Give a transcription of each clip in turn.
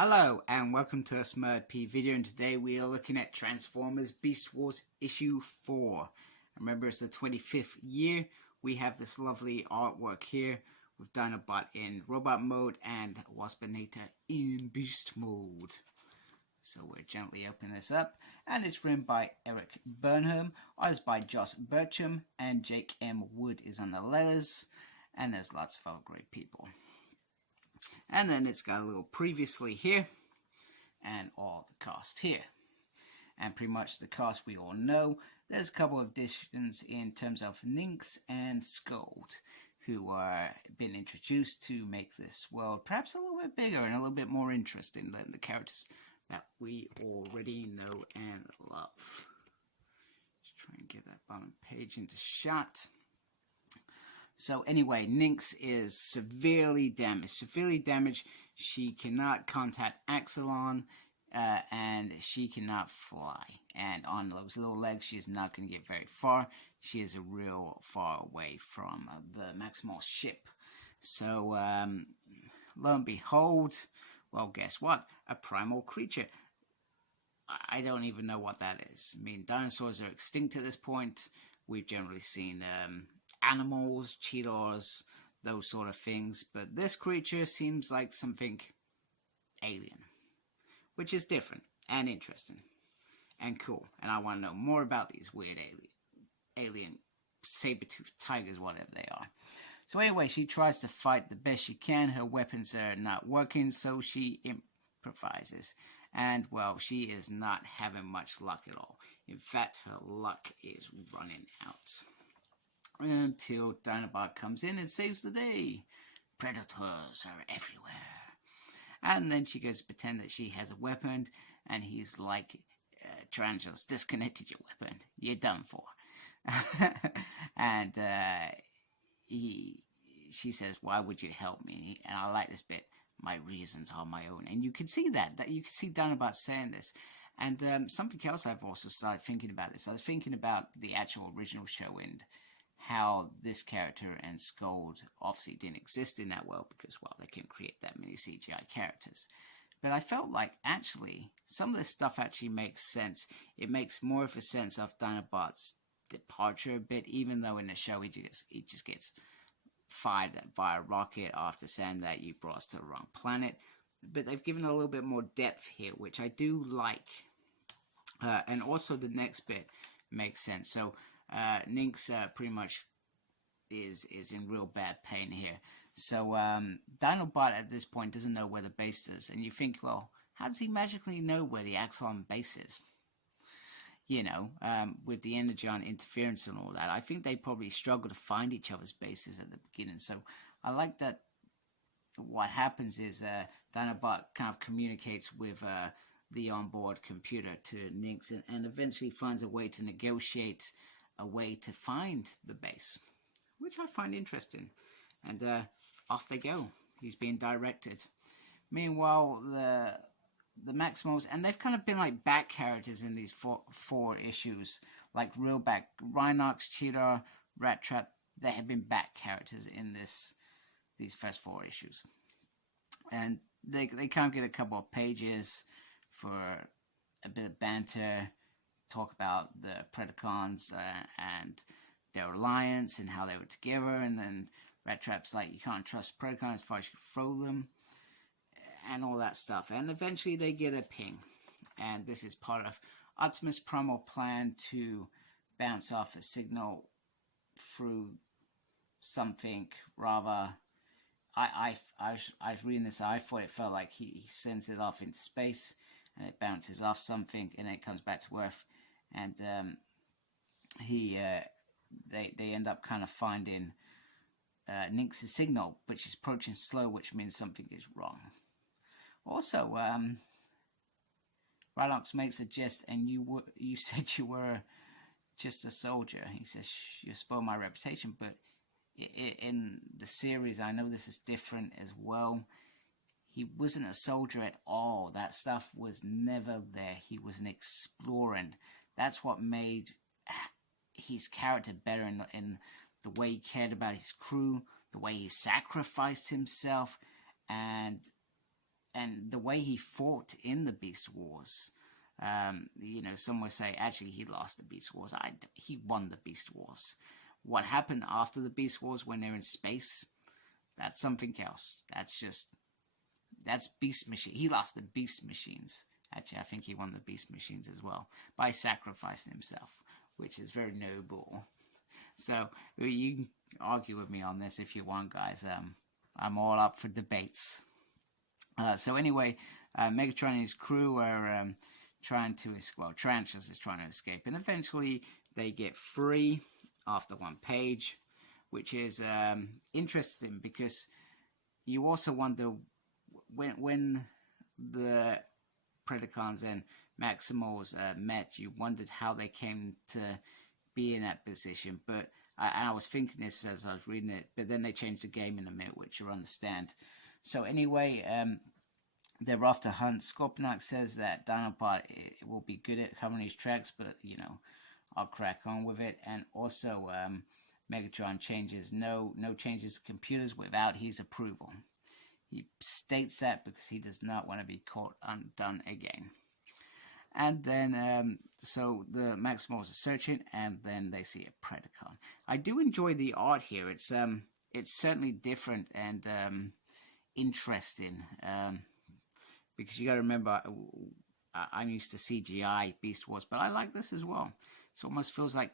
Hello and welcome to a SmurDP video, and today we are looking at Transformers Beast Wars issue 4. Remember, it's the 25th year. We have this lovely artwork here with Dinobot in robot mode and Waspinator in beast mode. So we're gently opening this up, and it's written by Eric Burnham, artist by Josh Burcham, and Jake M. Wood is on the letters, and there's lots of other great people. And then it's got a little previously here, and all the cast here. And pretty much the cast we all know. There's a couple of additions in terms of Nyx and Scold, who are been introduced to make this world perhaps a little bit bigger and a little bit more interesting than the characters that we already know and love. Just try and get that bottom page into shot. So anyway, Nyx is severely damaged. She cannot contact Axelon, and she cannot fly. And on those little legs, she is not going to get very far. She is a real far away from the Maximal ship. So, lo and behold, well, guess what? A primal creature. I don't even know what that is. I mean, dinosaurs are extinct at this point. We've generally seen animals, cheetahs, those sort of things, but this creature seems like something alien, which is different and interesting and cool, and I want to know more about these weird alien saber-toothed tigers, whatever they are. So anyway, she tries to fight the best she can. Her weapons are not working, so she improvises, and well, she is not having much luck at all. In fact, her luck is running out. Until Dinobot comes in and saves the day. Predators are everywhere. And then she goes to pretend that she has a weapon, and he's like, Tarantulas, disconnected your weapon. You're done for. And she says, why would you help me? And I like this bit. My reasons are my own. And you can see that you can see Dinobot saying this. And something else I've also started thinking about this. I was thinking about the actual original show and how this character and Scold obviously didn't exist in that world because, well, they couldn't create that many CGI characters. But I felt like, actually, some of this stuff actually makes sense. It makes more of a sense of Dinobot's departure a bit, even though in the show he just gets fired by a rocket after saying that you brought us to the wrong planet. But they've given a little bit more depth here, which I do like. And also the next bit makes sense. So, Nyx pretty much is in real bad pain here. So Dinobot at this point doesn't know where the base is, and you think, well, how does he magically know where the Axelon base is? You know, with the Energon interference and all that. I think they probably struggle to find each other's bases at the beginning. So I like that. What happens is Dinobot kind of communicates with the onboard computer to Nyx, and eventually finds a way to negotiate a way to find the base, which I find interesting. And off they go. He's being directed. Meanwhile, the Maximals, and they've kind of been like back characters in these four issues, like real back. Rhinox, Cheetah, Rat Trap, they have been back characters in these first 4 issues. And they kind of get a couple of pages for a bit of banter, talk about the Predacons and their alliance and how they were together, and then Rat Trap's like, you can't trust Predacons as far as you throw them, and all that stuff. And eventually they get a ping, and this is part of Optimus Primal plan to bounce off a signal through something rather. I was reading this, I thought it felt like he sends it off into space, and it bounces off something, and it comes back to Earth. And they end up kind of finding Nyx's signal, which is approaching slow, which means something is wrong. Also, Rhinox makes a jest, and you said you were just a soldier. He says, you spoiled my reputation, but in the series, I know this is different as well. He wasn't a soldier at all. That stuff was never there. He was an explorer, and that's what made his character better in the way he cared about his crew, the way he sacrificed himself, and and the way he fought in the Beast Wars. You know, some would say actually he lost the Beast Wars. He won the Beast Wars. What happened after the Beast Wars when they're in space, that's something else. That's Beast Machine. He lost the Beast Machines. Actually, I think he won the Beast Machines as well by sacrificing himself, which is very noble. So you can argue with me on this if you want, guys. I'm all up for debates. So anyway, Megatron and his crew are trying to escape. Well, Tarantulas is trying to escape, and eventually they get free after one page, which is interesting because you also wonder when the Predacons and Maximals met, you wondered how they came to be in that position. But I was thinking this as I was reading it, but then they changed the game in a minute, which you'll understand. So anyway, they're off to hunt. Scorponok says that Dinobot will be good at covering these tracks, but you know, I'll crack on with it. And also, Megatron changes no changes to computers without his approval. He states that because he does not want to be caught undone again. And then, so the Maximals are searching, and then they see a Predacon. I do enjoy the art here. It's certainly different and interesting. Because you got to remember, I'm used to CGI Beast Wars, but I like this as well. It almost feels like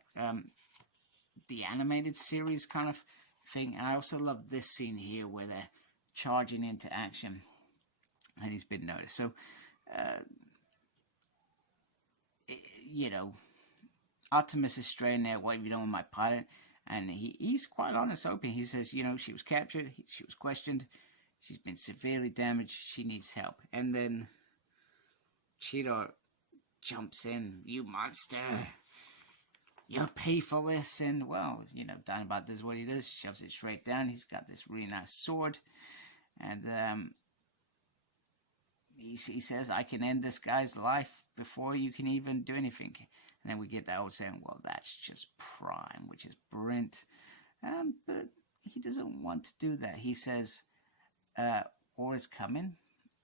the animated series kind of thing. And I also love this scene here where they're charging into action, and he's been noticed. So, you know, Optimus is straying there. What have you done with my pilot? And he's quite honest, open. He says, you know, she was captured, she was questioned, she's been severely damaged, she needs help. And then Cheetor jumps in, you monster, you'll pay for this. And well, you know, Dinobot does what he does, shoves it straight down. He's got this really nice sword, and he says, I can end this guy's life before you can even do anything. And then we get that old saying, well, that's just Prime, which is brilliant. But he doesn't want to do that. He says, war is coming,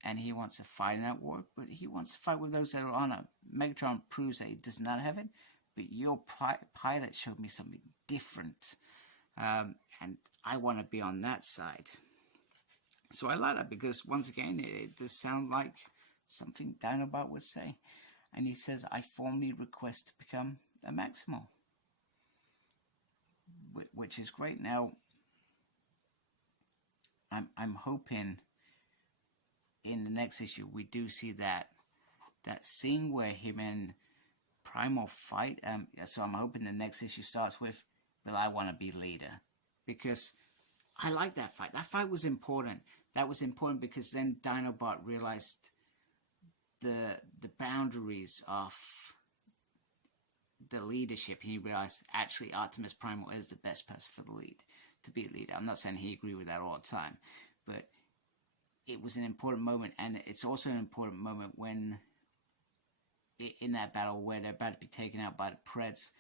and he wants to fight in that war, but he wants to fight with those that are on it. Megatron proves that he does not have it, but your pilot showed me something different, and I want to be on that side. So I like that because, once again, it does sound like something Dinobot would say. And he says, I formally request to become a Maximal, which is great. Now, I'm hoping in the next issue we do see that scene where him and Primal fight. So I'm hoping the next issue starts with, well, I want to be leader, because I like that fight. That fight was important. That was important because then Dinobot realized the boundaries of the leadership, and he realized actually Optimus Primal is the best person for the to be a leader. I'm not saying he agreed with that all the time, but it was an important moment, and it's also an important moment when in that battle where they're about to be taken out by the Preds,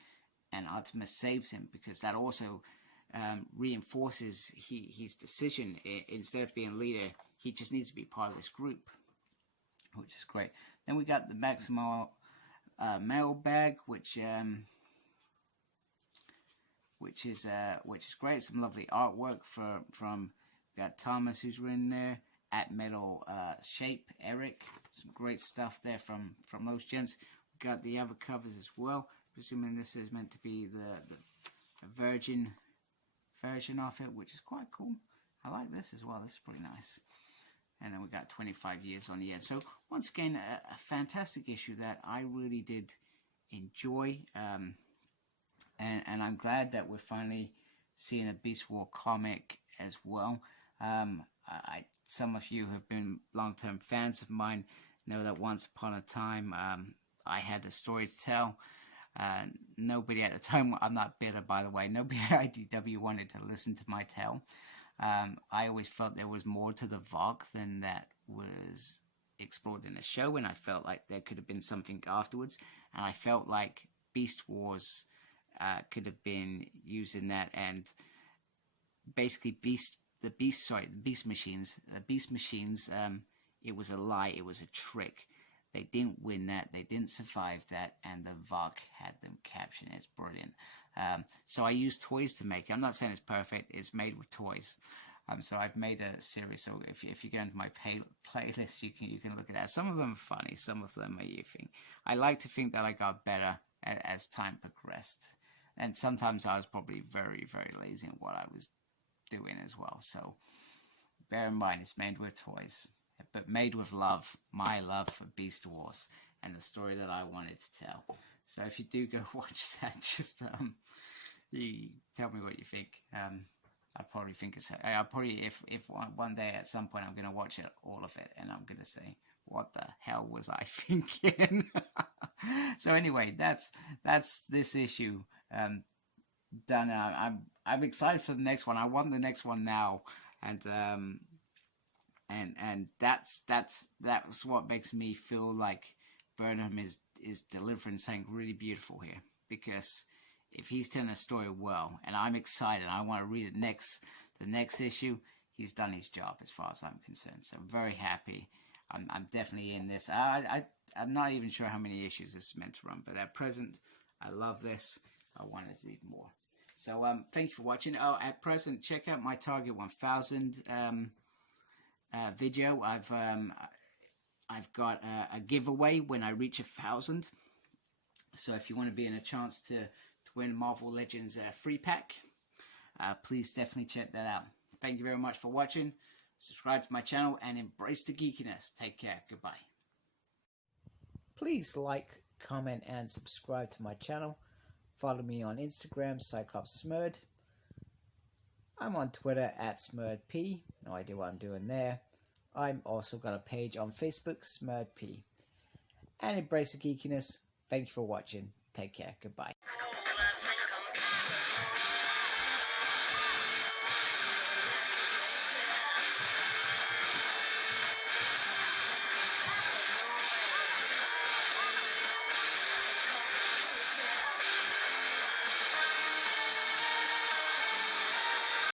and Optimus saves him, because that also reinforces his decision. Instead of being leader, he just needs to be part of this group, which is great. Then we got the Maximal mailbag, which is great. Some lovely artwork from we got Thomas, who's written there, at Metal Shape, Eric. Some great stuff there from those gents. We got the other covers as well. Presuming this is meant to be the Virgin version of it, which is quite cool. I like this as well. This is pretty nice. And then we got 25 years on the end. So once again, a fantastic issue that I really did enjoy. And I'm glad that we're finally seeing a Beast War comic as well. Some of you who have been long-term fans of mine know that once upon a time I had a story to tell. Nobody at the time, I'm not bitter by the way, nobody at IDW wanted to listen to my tale. I always felt there was more to the VOG than that was explored in the show, and I felt like there could have been something afterwards, and I felt like Beast Wars could have been used in that, and basically Beast Machines it was a lie, it was a trick. They didn't win that, they didn't survive that, and the VOC had them captured. It's brilliant. So I use toys to make it. I'm not saying it's perfect, it's made with toys. So I've made a series. So if you go into my playlist, you can look at that. Some of them are funny, some of them are you think. I like to think that I got better as time progressed, and sometimes I was probably very, very lazy in what I was doing as well. So bear in mind, it's made with toys, but made with love, my love for Beast Wars and the story that I wanted to tell. So if you do go watch that, just you tell me what you think. I probably think it's. I'll probably if one day at some point I'm gonna watch it, all of it, and I'm gonna say, what the hell was I thinking? So anyway, that's this issue done. I'm excited for the next one. I want the next one now, and that's what makes me feel like Burnham is delivering something really beautiful here, because if he's telling a story well, and I'm excited, I want to read it the next issue, he's done his job as far as I'm concerned. So I'm very happy. I'm definitely in this. I'm not even sure how many issues this is meant to run, but at present, I love this. I want to read more. So thank you for watching. Oh, at present, check out my Target 1000 video. I've got a giveaway when I reach 1,000. So if you want to be in a chance to win Marvel Legends free pack, please definitely check that out. Thank you very much for watching. Subscribe to my channel and embrace the geekiness. Take care. Goodbye. Please like, comment, and subscribe to my channel. Follow me on Instagram, Cyclops Smurd. I'm on Twitter at SmurdP. No idea what I'm doing there. I'm also got a page on Facebook, SmurdP. And embrace the geekiness. Thank you for watching. Take care. Goodbye.